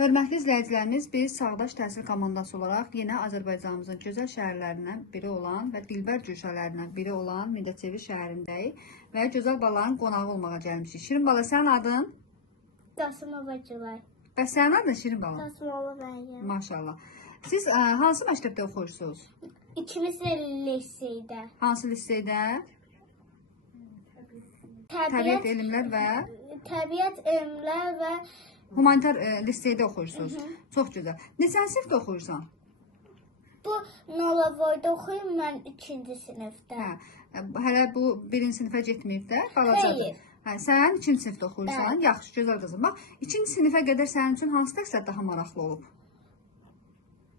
Hörmətli izləyicilərimiz, biz Sağdaş Təhsil komandası olaraq yenə Azərbaycanımızın gözəl şəhərlərindən biri olan və dilbər cüşələrindən biri olan Mingəçevir şəhərindəyik və gözəl balaların qonağı olmağa gəlmişik. Şirin bala, sənin adın? Qasımova Gülay. Bəs sənin adın Şirin bala? Qasımova Məryəm. Maşallah. Siz hansı məktəbdə oxuyursunuz? İkimiz də liseydə. Hansı liseydə? Təbiət elmlər və Təbiət elmlər və humanitar liseydə oxuyursunuz. Çox gözəl. Neçənci sinifdə oxuyursan? bu Nolavoyda oxuyum mən 2-ci sinifdə. Hələ bu 1-ci sinifə getməyib də, balacadır. Hayır. Sən 2-ci sinifdə oxuyursan. Yaxşı, gözəl qızım. Bax, 2-ci sinifə qədər sənin üçün hansı dərslər daha maraqlı olub?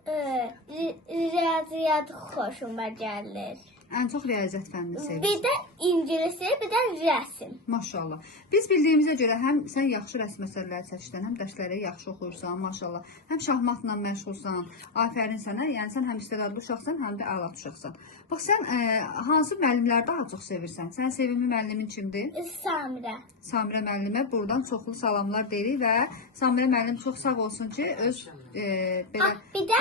Riyaziyyat xoşuma gəlir. Ən çox riyaziyyat fənnini sevirsən. Bir də ingilis dili, bir də rəsm. Maşallah. Biz bildiyimizə görə həm sən yaxşı rəsm əsərləri çəkirsən, həm dərsləri yaxşı oxuyursan, maşallah. Həm şahmatla məşğulsan. Afərin sənə. Yəni sən həm istedadlı uşaqsan, həm də əla uşaqsan. Bax, sən hansı müəllimləri daha çox sevirsən? Sənin sevimli müəllimin kimdir? Samirə. Samirə müəllimə buradan çoxlu salamlar deyirik və Samirə müəllim çox sağ olsun ki, öz belə Bir də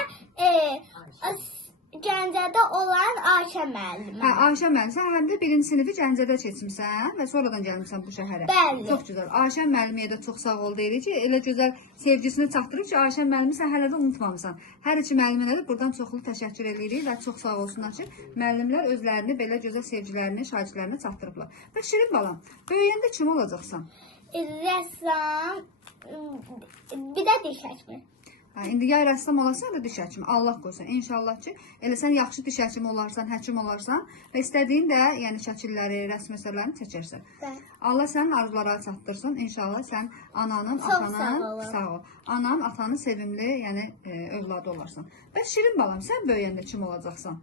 Gəncədə olan Ayşə müəllimə. Ayşə müəllim, sən həm də 1-ci sinifi Gəncədə keçmisən və sonradan gəlmisən bu şəhərə. Bəli. Çox gözəl. Ayşə müəlliməyə də çox sağ ol deyirik ki, elə gözəl sevgisini çatdırıb ki, Ayşə müəllimi sən hələ də unutmamısan. Hər iki müəlliminə də buradan çoxlu təşəkkür edirik və çox sağ olsunlar ki, müəllimlər özlərini belə gözəl sevgilərini şagirdlərinə çatdırıblar. Və Şirin balam, böyüyəndə kim olacaqsan? Rəssam, bir də diş həkimi. İndi ya rəssam olarsan ya da diş həkimi. Allah qoysun. İnşallah ki, elə sən yaxşı diş həkimi olarsan, həkim olarsan və istədiyin də, yəni şəkilləri, rəsm əsərlərini çəkərsən. Bəli. Allah sənin arzulara çatdırsın. İnşallah sən ananın, Çox atanın, sağ ol. Ananın, atanın sevimli, yəni övladı olarsan. Və Şirin balam, sən böyüyəndə kim olacaqsan?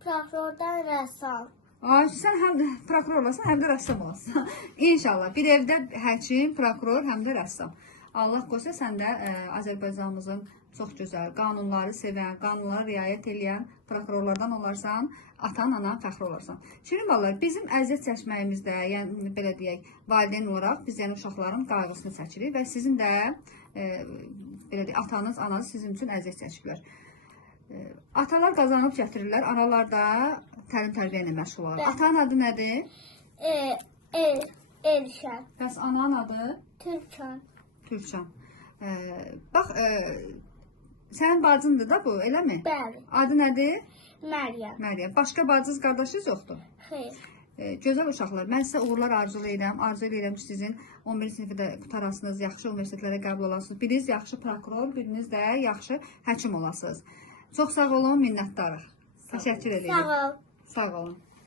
Prokurordan rəssam. Ay, sən həm prokuror olarsan, həm də rəssam olarsan. İnşallah. Bir evdə həkim, prokuror, həm də rəssam. Allah qoysa sən də Azərbaycanımızın çox gözəl, qanunları sevən, qanunlara riayət edən prokurorlardan olarsan, atan, anan fəxri olarsan. Şirin balalar, bizim əziyyət çəkməyimizdə, yəni belə deyək, valideyn olaraq biz yəni uşaqların qayğısını çəkirik və sizin də belə deyək, atanız, ananız sizin üçün əziyyət çəkiblər. Atalar qazanıb gətirirlər, analar da təlim-tərbiyə ilə məşğul olur. Atanın adı nədir? Elşən. Bəs ananın adı? Türkan. Türkan. Bax, sənin bacındır da bu, eləmi? Bəli. Adı nədir? Məryəm. Məryəm. Başqa bacınız, qardaşınız yoxdur? Xeyr. Gözəl uşaqlar, mən sizə uğurlar arzulayıram. Arzu edirəm ki, sizin 11-ci sinifdə də qutarasınız, yaxşı universitetlərə qəbul olasınız. Biriniz yaxşı prokuror, biriniz də yaxşı həkim olasınız. Çox sağ olun, minnətdarıq. Təşəkkür edirəm. Sağ ol. Sağ olun.